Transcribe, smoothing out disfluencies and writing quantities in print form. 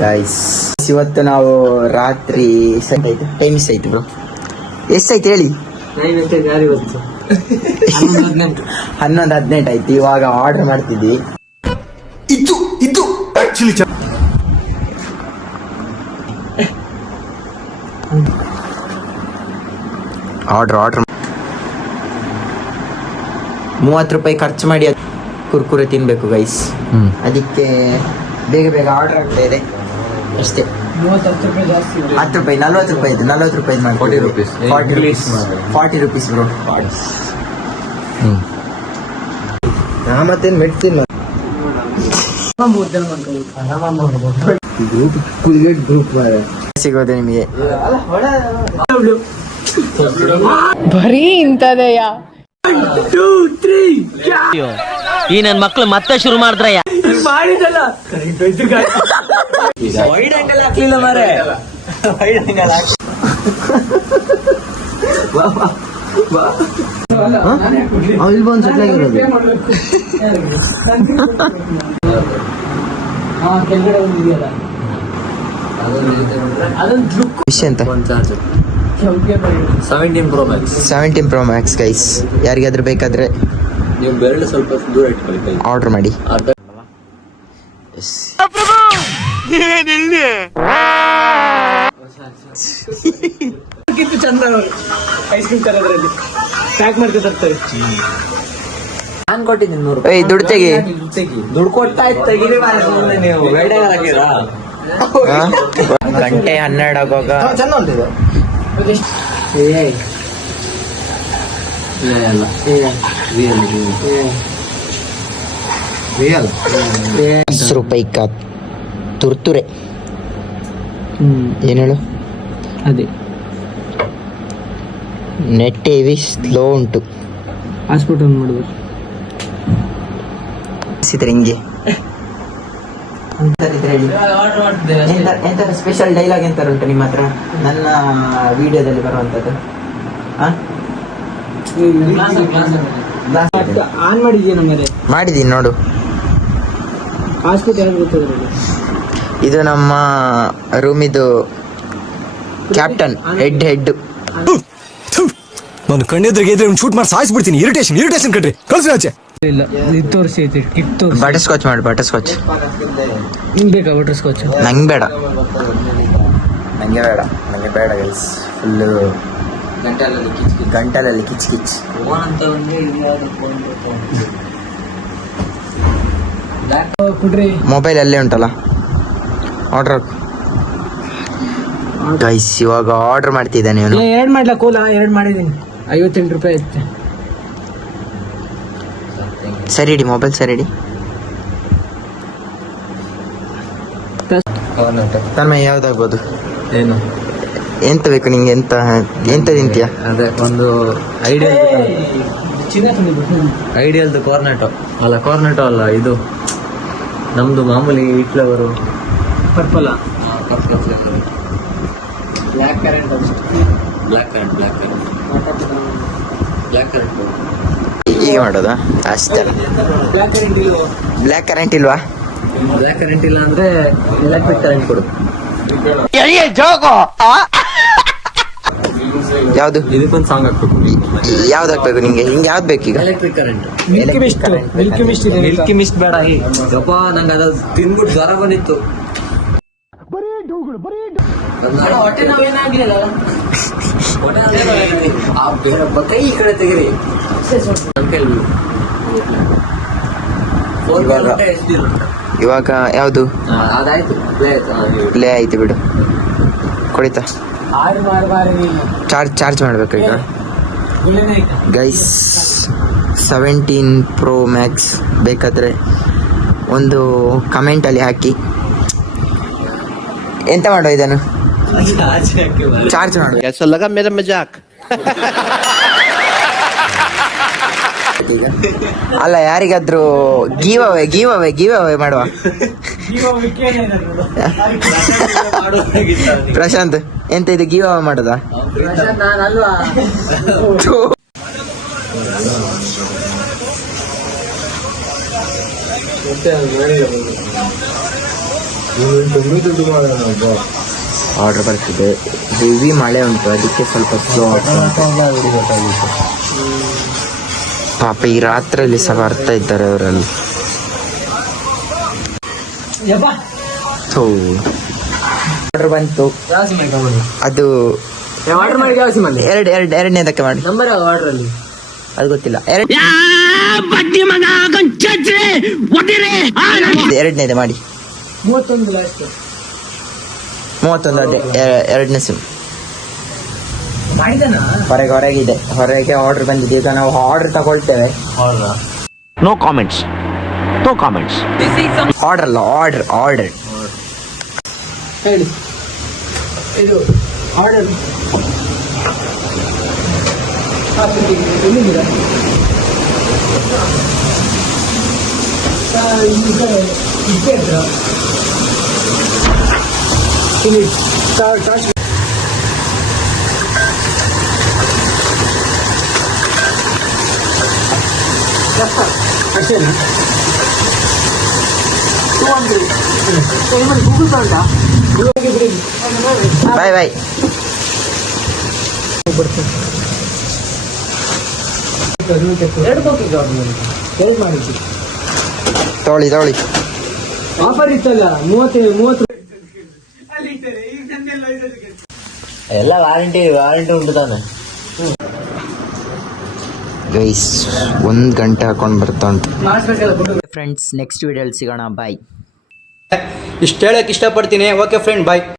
Guys ಇವತ್ತು ನಾವು ರಾತ್ರಿ ಟೈಮ್ ಮಿಸ್ ಆಯ್ತು ಬ್ರೋ. ಎಷ್ಟಾಯ್ತು ಹೇಳಿ? 11:18 ಆಯ್ತು. ಇವಾಗ ಆರ್ಡರ್ ಮಾಡ್ತಿದ್ವಿ. ಇದು ಆಕ್ಚುಲಿ ಆರ್ಡರ್ 30 ರೂಪಾಯಿ ಖರ್ಚು ಮಾಡಿ ಕುರ್ಕುರೆ ತಿನ್ಬೇಕು ಗೈಸ್. ಅದಕ್ಕೆ ಬೇಗ ಆರ್ಡರ್ ಆಗ್ತಾ ಇದೆ ಅಷ್ಟೇ. 10 ರೂಪಾಯಿ 40 ರೂಪಾಯಿ ಇದು 40 ರೂಪಾಯಿ ಮಾಡಿ 40 ರುಪೀಸ್ ಬ್ರೋ. ಮತ್ತೇನು ಮೆಡ್ತೀನಿ ಗ್ರೂಪ್ ಸಿಗೋದು ನಿಮಗೆ ಬರೀ ಇಂಥದೆಯ. ಈ ನನ್ ಮಕ್ಳು ಮತ್ತೆ ಶುರು ಮಾಡಿದ್ರಯ್ಯ. ಹಾಕ್ಲಿಲ್ಲ ಮಾರೆ. ಇಲ್ಲಿ ಬಂದು ಸೆಟ್ಲ್ ಆಗಿರೋದು. ವಿಷಯ ಅಂತ 17 Pro Max ಗೈಸ್. ಯಾರಿಗಾದ್ರೂ ಬೇಕಾದ್ರೆ ನೀವು ಬೆರಳು ಸ್ವಲ್ಪ ದೂರ ಇಟ್ಕೊಳ್ಳಿ, ಆರ್ಡರ್ ಮಾಡಿ. ಚಂದ ಐಸ್ ಕ್ರೀಮ್ ತರೋದ್ರಲ್ಲಿ ಪ್ಯಾಕ್ ಮಾಡ್ಕೊಂಡು ತರ್ತಾರೆ. ನಾನು ಕೊಟ್ಟಿದ್ದೀನಿ 100 ರೂಪಾಯಿ. ದುಡ್ಡು ತೆಗಿ. ದುಡ್ಡು ಕೊಟ್ಟಾಯ್ತು, ತೆಗಿರಿ ನೀವು. ಗಂಟೆ 12 ಆಗುವಾಗ ₹10 ತುರ್ತುರೆ. ಏನು ಹೇಳು? ಅದೇ ನೆಟ್ ಹೆವಿ ಸ್ಲೋ ಉಂಟು. ಹಾಸ್ಪಿಟಲ್ ಆನ್ ಮಾಡಿದ್ರು ಹಿಂಗೆ. ಎಂತ ಸ್ಪೆಷಲ್ ಡೈಲಾಗ್ ಎಂತ ಉಂಟು ನಿಮ್ಮ ಹತ್ರ ನನ್ನ ವಿಡಿಯೋದಲ್ಲಿ ಬರುವಂತದ್ದು? ಆನ್ ಮಾಡಿದ್ಯಾ? ಮಾಡಿದೀನಿ ನೋಡು. ಹಾಸ್ಪಿಟಲ್ ಇದು ನಮ್ಮ ರೂಮಿದು ಕ್ಯಾಪ್ಟನ್ ಹೆಡ್. ನಾನು ಕಣ್ಣೆದ್ರಿಗೆ ಶೂಟ್ ಮಾಡಿ ಸಾಯಿಸ್ಬಿಡ್ತೀನಿ. ಇರಿಟೇಷನ್ ಕಟ್ರಿ ಕಳ್ಸಿ ಆಚೆ. ಇಲ್ಲ ಇದು ತೋರಿಸಿ ಕಿಟ್ ತೋರಿಸಿ. ಬಟರ್ ಸ್ಕಾಚ್ ಮಾಡಿ. ಬಟರ್ ಸ್ಕಾಚ್ ನಿಮ್ಗೆ ಬೇಕಾ? ಬಟರ್ ಸ್ಕಾಚ್ ನಂಗೆ ಬೇಡ ಗೈಸ್. ಫುಲ್ಲು ಗಂಟಲಲ್ಲಿ ಕಿಚ್. ಮೊಬೈಲ್ ಅಲ್ಲೇ ಉಂಟಲ್ಲ. ಆರ್ಡರ್ ಗೈಸ್ ಇವಾಗ ಆರ್ಡರ್ ಮಾಡ್ತಿದ್ದಾನೆ ಇವನು. 2 ಮಾಡ್ಲಾ? ಕೋಲಾ 2 ಮಾಡಿದ್ದೀನಿ. 58 ರೂಪಾಯಿ ಐತೆ. ಸರಿ ಇಡಿ ಮೊಬೈಲ್, ಸರಿ ಇಡಿ. ತನ್ಮಯ ಯಾವ್ದಾಗ್ಬೋದು? ಏನು ಎಂತ ಬೇಕು ನಿಂಗೆ? ಎಂತ ತಿಂತೀಯ? ಅದೇ ಒಂದು ಐಡಿಯಲ್ದು ಕಾರ್ನೆಟೋ ಅಲ್ಲ, ಇದು ನಮ್ದು ಮಾಮೂಲಿ ಫ್ಲೇವರು ಪರ್ಪಲ್ ಬ್ಲ್ಯಾಕ್ ಕರೆಂಟ್ ಈಗ ಮಾಡೋದಾ? ಅಷ್ಟೇ. ಬ್ಲ್ಯಾಕ್ ಕರೆಂಟ್ ಇಲ್ವಾ? ಬ್ಲ್ಯಾಕ್ ಕರೆಂಟ್ ಇಲ್ಲ ಅಂದ್ರೆ ಎಲೆಕ್ಟ್ರಿಕ್ ಕರೆಂಟ್ ಕೊಡು. ಯಾವ್ದು? ಇದಕ್ಕೊಂದು ಸಾಂಗ್ ಹಾಕ್ಬೇಕು. ಯಾವ್ದು ಹಾಕ್ಬೇಕು ನಿಂಗೆ? ಹಿಂಗೆ ಯಾವ್ದು ಬೇಕು ಈಗ? Electric current. ಮಿಲ್ಕಿ ಮಿಸ್ಟ್ ಬೇಡ. ಯಪ್ಪ ನಂಗೆ ಅದು ತಿನ್ಬಿಟ್ಟು ಜ್ವರ ಬಂದಿತ್ತು. ಕೈ ಈ ಕಡೆ ತೆಗಿರಿ. ಇವಾಗ ಯಾವ್ದು? ಅದಾಯ್ತು, ಪ್ಲೇ ಆಯ್ತು ಬಿಡು. ಕುಡಿತಾ ಚಾರ್ಜ್ ಮಾಡ್ಬೇಕು ಈಗ ಗೈಸ್. 17 Pro Max ಬೇಕಾದ್ರೆ ಒಂದು ಕಮೆಂಟಲ್ಲಿ ಹಾಕಿ. ಎಂತ ಮಾಡೋ ಇದನ್ನು? ಚಾರ್ಜ್ ಮಾಡು. ಅಲ್ಲ, ಯಾರಿಗಾದ್ರೂ ಗಿವ್ ಅವೇ ಮಾಡುವ. ಪ್ರಶಾಂತ್ ಎಂತ ಇದು ಗಿವ್ ಅವೇ ಮಾಡೋದಾ? ಆರ್ಡರ್ ಬರ್ತಿದೆ. ಹೆವಿ ಮಳೆ ಉಂಟು, ಅದಕ್ಕೆ ಸ್ವಲ್ಪ ಸ್ಲೋ ಪಾಪ ಈ ರಾತ್ರಿಯಲ್ಲಿ ಸಹ ಬರ್ತಾ ಇದ್ದಾರೆ ಅವರಲ್ಲಿ. ಆರ್ಡರ್ ಬಂತು, ಅದು ಆರ್ಡರ್ ಮಾಡಿ ಜಾಸ್ತಿ ಮಾಡಿ ಎರಡನೇದಕ್ಕೆ ಮಾಡಿ. ನಂಬರ್ ಆರ್ಡರ್ ಅಲ್ಲಿ ಅದು ಗೊತ್ತಿಲ್ಲ. ಎರಡನೇದೆ ಮಾಡಿ. 31 ಲಾಸ್ಟ್ 31 ಎರಡನೇ ಸಿಮ್ ಮಾಡಿದನಾ ಹೊರಗಿದೆ. ಹೊರಗೆ ಆರ್ಡರ್ ಬಂದಿದೆ. ಈಗ ನಾವು ಆರ್ಡರ್ ತಗೊಳ್ತೇವೆ. No comments. No comments. Order ಅಲ್ಲ, ಆರ್ಡರ್ ಹೇಳಿ. ಇದು ಆರ್ಡರ್ ಎಲ್ಲಿದ್ದೀರಾ? ಇದ್ದೇ ಹತ್ರ ಇಲ್ಲಿ ಕಾಶ್ ಅಷ್ಟೇನಾ? 200 ಗೂಗಲ್ ಪೇ ಉಂಟಾ? ಬಾಯ್ ಬಾಯ್. ಎರಡು ಪಾಕೆಟ್ ಎರಡು ಮಾಡಿದ್ದು ತೊಗೊಳ್ಳಿ ಆಫರ್ ಇತ್ತಲ್ಲ 30 ಎಲ್ಲ ವಾರಂಟಿ ಉಂಟು ತಾನೆ. ಗೈಸ್ 1 ಗಂಟೆ ಹಾಕೊಂಡು ಬರ್ತಾ ಉಂಟು. ಮಾಡಿಸ್ಬೇಕಲ್ಲ. ಫ್ರೆಂಡ್ಸ್, ನೆಕ್ಸ್ಟ್ ವಿಡಿಯೋಲಿ ಸಿಗೋಣ. ಬಾಯ್. ಇಷ್ಟು ಹೇಳಕ್ಕೆ ಇಷ್ಟಪಡ್ತೀನಿ. ಓಕೆ ಫ್ರೆಂಡ್, ಬಾಯ್.